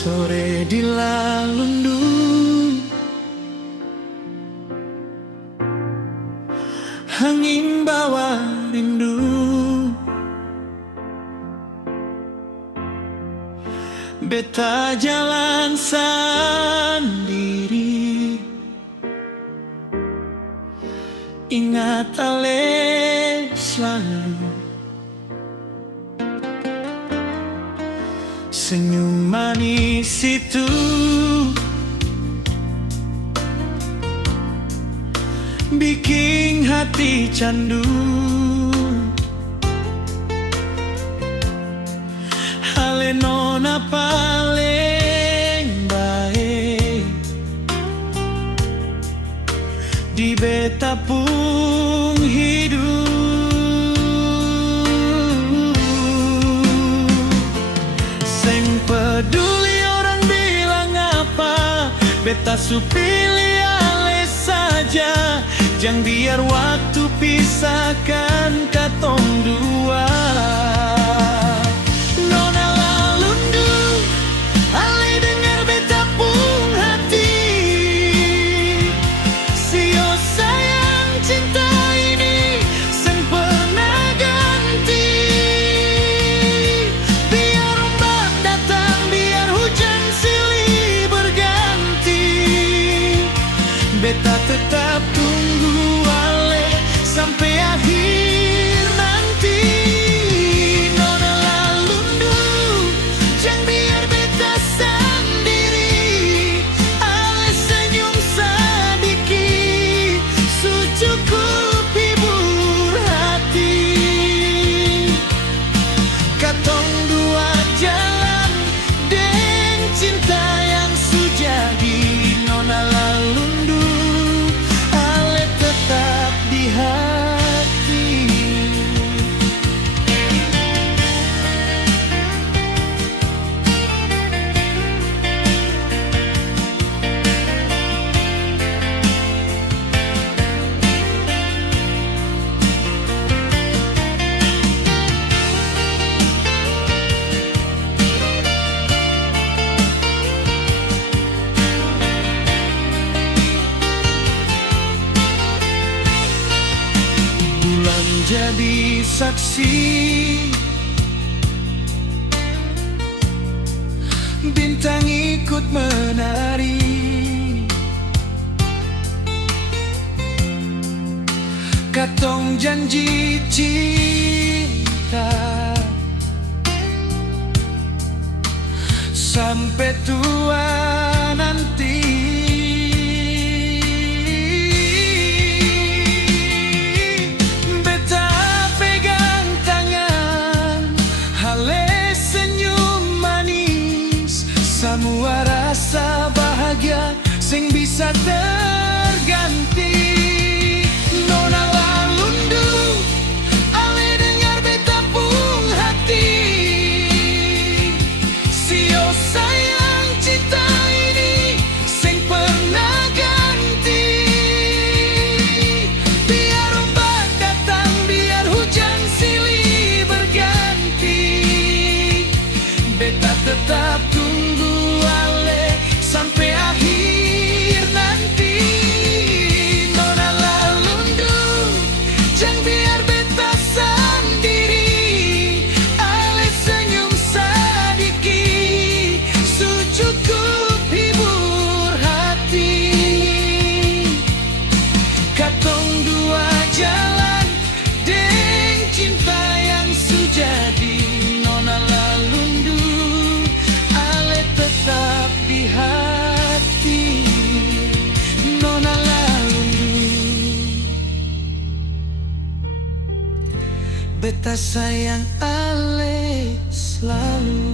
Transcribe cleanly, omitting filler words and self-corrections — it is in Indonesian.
Sore di Lalundu, angin bawa rindu. Beta jalan sendiri, ingat ale selalu. Senyum manis itu bikin hati candu. Ale nona paling baik di beta pung hidup. Seng peduli orang bilang apa, beta su pilih ale saja. Jangan biar waktu pisahkan katong dua. Nona Lalundu, ale dengar beta pung hati. Sio sayang cinta ini seng pernah ganti. Biar ombak datang, biar hujan silih berganti, beta tetap tunggu ale sampai akhir nanti. Nona Lalundu, jangan biar beta sendiri. Ale senyum sedikit su cukup hibur hati. Katong dua jalan deng cinta yang sujadi. Nona Lalundu, ale tetap di hati. Bulan jadi saksi, bintang ikut menari. Katong janji cinta sampai tua nanti. Beta pegang tangan, ale senyum manis. Semua rasa bahagia sing bisa terganti. Nona Lalundu, ale dengar beta pung hati. Sio sayang cinta ini sing pernah ganti. Biar ombak datang, biar hujan silih berganti, beta tetap tunggu ale sampai akhir nanti. Nona Lalundu, jangan biar beta sendiri. Ale senyum sedikit su cukup hibur hati. Katong dua jalan deng cinta yang sujadi. Nona Lalundu, ale tetap di hati. Nona Lalundu, beta sayang ale selalu.